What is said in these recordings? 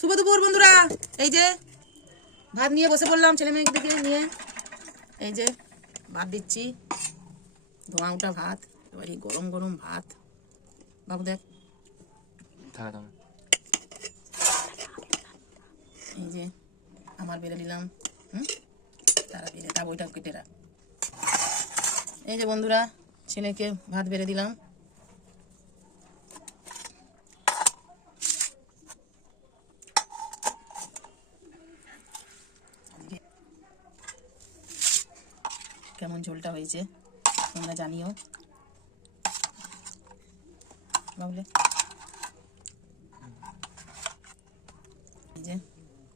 শুভ দুপুর বন্ধুরা। এই যে ভাত নিয়ে বসে পড়লাম ছেলে মেয়েকে দেখে নিয়ে। এই যে ভাত দিচ্ছি, ধোঁয়া উঠা ভাত। এবার এই গরম গরম ভাত বাবু দেখ। এই যে আমার বেড়ে নিলাম, তারা বেড়ে তা ওইটা কেটে রাখ। এই যে বন্ধুরা ছেলেকে ভাত বেড়ে দিলাম। কেমন ঝোলটা হয়েছে তোমরা জানিও বাবুলে। এই যে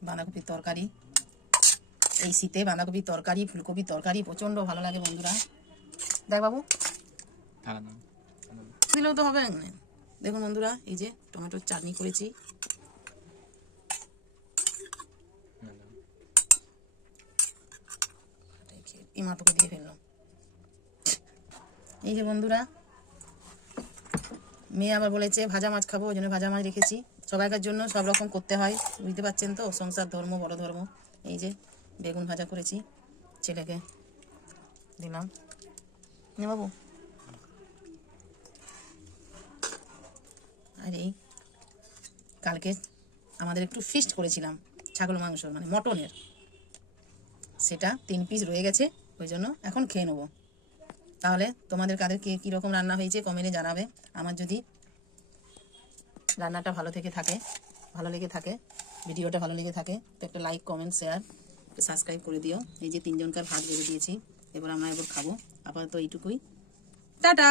বাঁধাকপির তরকারি, এই শীতে বাঁধাকপির তরকারি ফুলকপির তরকারি প্রচন্ড ভালো লাগে বন্ধুরা। দেখ বাবু দিলেও তো হবে। দেখুন বন্ধুরা এই যে টমেটোর চাটনি করেছি। ইমাতোকে দিয়ে ফেললাম। এই যে বন্ধুরা মেয়ে আবার বলেছে ভাজা মাছ খাবো, ওই জন্য ভাজা মাছ রেখেছি। সবাইকার জন্য সব রকম করতে হয়, বুঝতে পারছেন তো, সংসার ধর্ম বড় ধর্ম। এই যে বেগুন ভাজা করেছি, ছেলেকে দিলাম। নে বাবু। আর এই কালকে আমাদের একটু ফিস্ট করেছিলাম ছাগল মাংস মানে মটনের, সেটা 3 পিস রয়ে গেছে, ওই জন্য এখন খেয়ে নেবো। তাহলে তোমাদের কাদের কীরকম রান্না হয়েছে কমেন্টে জানাবে। আমার যদি রান্নাটা ভালো লেগে থাকে, ভিডিওটা ভালো লেগে থাকে তো একটা লাইক কমেন্ট শেয়ার সাবস্ক্রাইব করে দিও। এই যে 3 জনকার ভাত বেড়ে দিয়েছি, এবার আমরা খাবো। আপাতত এইটুকুই, টাটা।